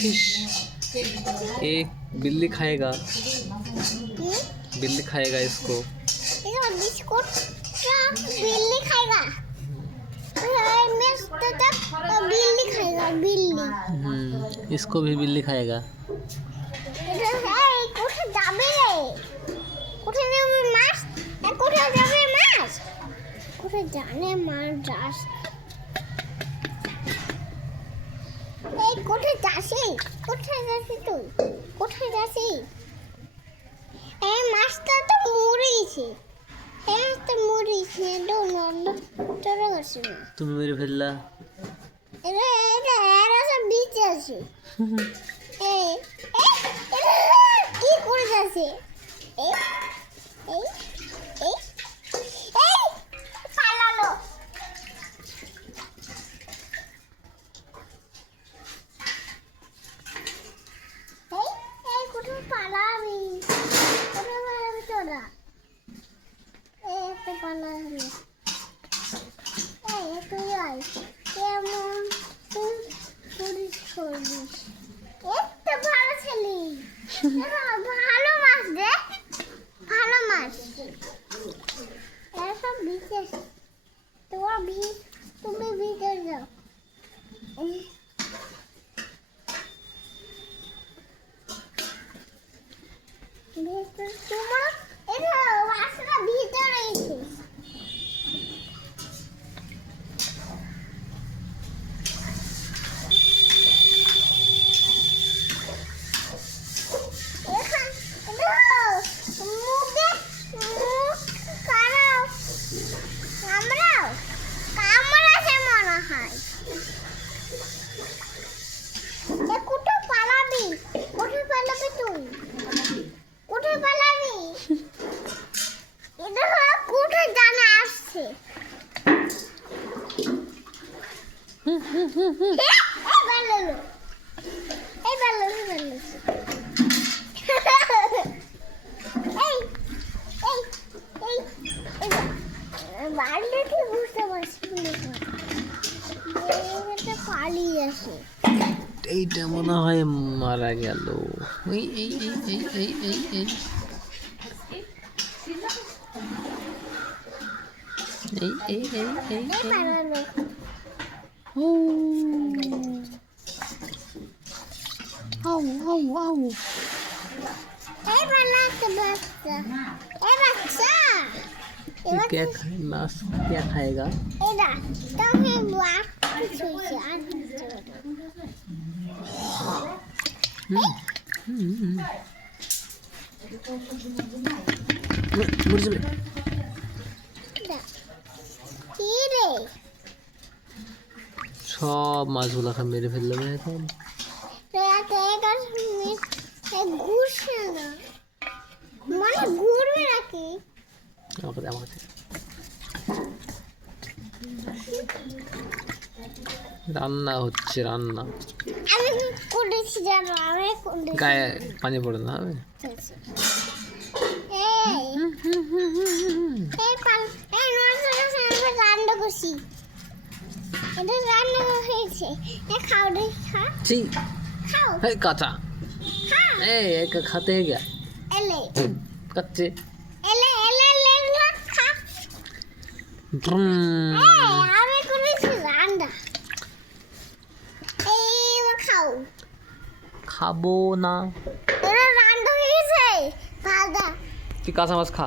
Fish एक बिल्ली खाएगा इसको। बिस्कुट बिल्ली खाएगा। बिल्ली खाएगा बिल्ली। इसको भी बिल्ली खाएगा। কোথায় যাবে? কোথায় যাবে মাছ? কোথায় যাবে মাছ? কোথায় জানে মাছ যাস? এই কোথায় যাসি? কোথায় যাসি তুই? কোথায় যাসি? এই মাছটা তো মরেছে। এই মাছটা মরেছে। চলে গেছে। তুমি মেরে ফেললা। এরা সব বিচে আছে। কি করে যাচ্ছে? পালালো। কোথায় পালাবি? কোথায় পালাবি তোরা? একটা পালাবি। তুই আয় কেমন তুই পুলিশ করবিস। একটা ভালো ছেলে। ভালো মাছ দে। ভালো মাছ। এসব বিচে তুমি ভিতরে যাও। তোমার এটা মাছটা ভিতরে এসে কোথায় পালাবি? কোথায় পালাবি তুই? কোথায় পালাবি? এটা কোথায় জানা আসছে? বাড়িতে কি বুঝতে পারছি পালিয়ে আসে। এইটা মনে হয় মারা গেল। এই এই এই এই এই এই এই এই এই এই এই পালালো। ও আউ আউ আউ এই বাচ্চা বাচ্চা এই বাচ্চা ये क्या मांस क्या खाएगा? এটা তুমি বাক কিছু আর মরে যাবে। কি রে সব মাছগুলো মেরে ফেললো এখন। ঘুরছে না মানে ঘুরবে নাকি? আমাকে আমাকে রান্না হচ্ছে রান্না। আমি করেছি জানো আমি গায়ে পানি পড়ে না হবে। এই এই পাল এই নরসরা আমি রান্না করছি। এটা রান্না হয়েছে। খাও রে খা। জি খাও। है काचा খা। एक खाते हैं क्या? এলে कच्चे এলে এলে এলে খা। আমি করেছি রান্না। এই খাও। खाबो ना এটা রান্না হয়েছে। ভাজা कि काचा माछ खा।